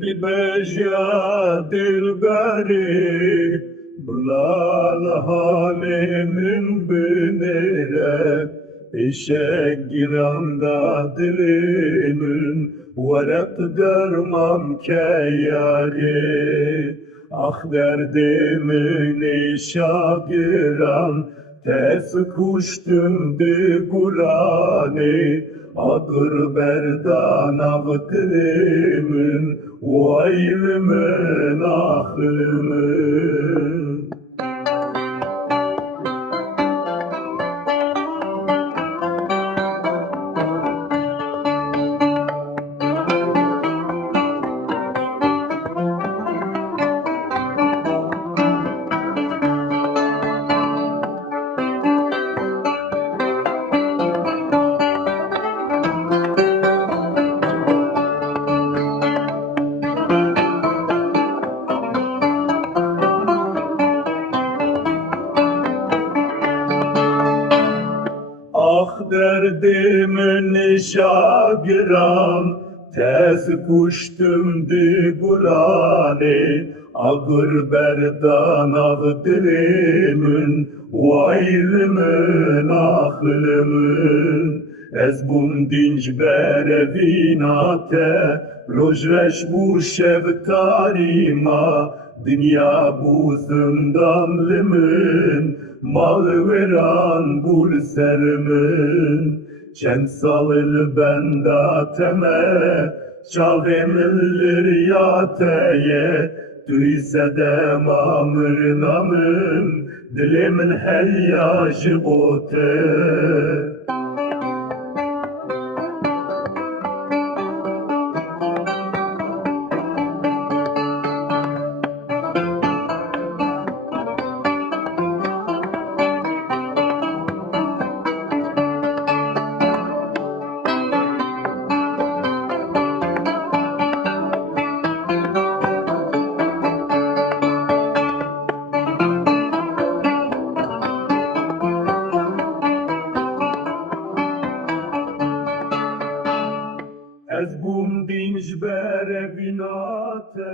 ببجا دلبری بلال حالی من بنره eşek giranda dilimin Verep dermam keyari Ah derdimin şagiran Tes kuştum di gulani Adır berdan avdilimin Vaylimin ahlimin Ah derdimin şagiran Tez kuştum di gulani Ağır berdan dilimin Vaylimin ahlimin Ez bun dinc berevinate Rojveş bu şevtarima Dünya bu zindanlimin Mal veran bul serimin Çend salil benda teme Çavemillir yateye Tüyse demamır namım Dilimin helyajı bote Ez bum dinj bere binate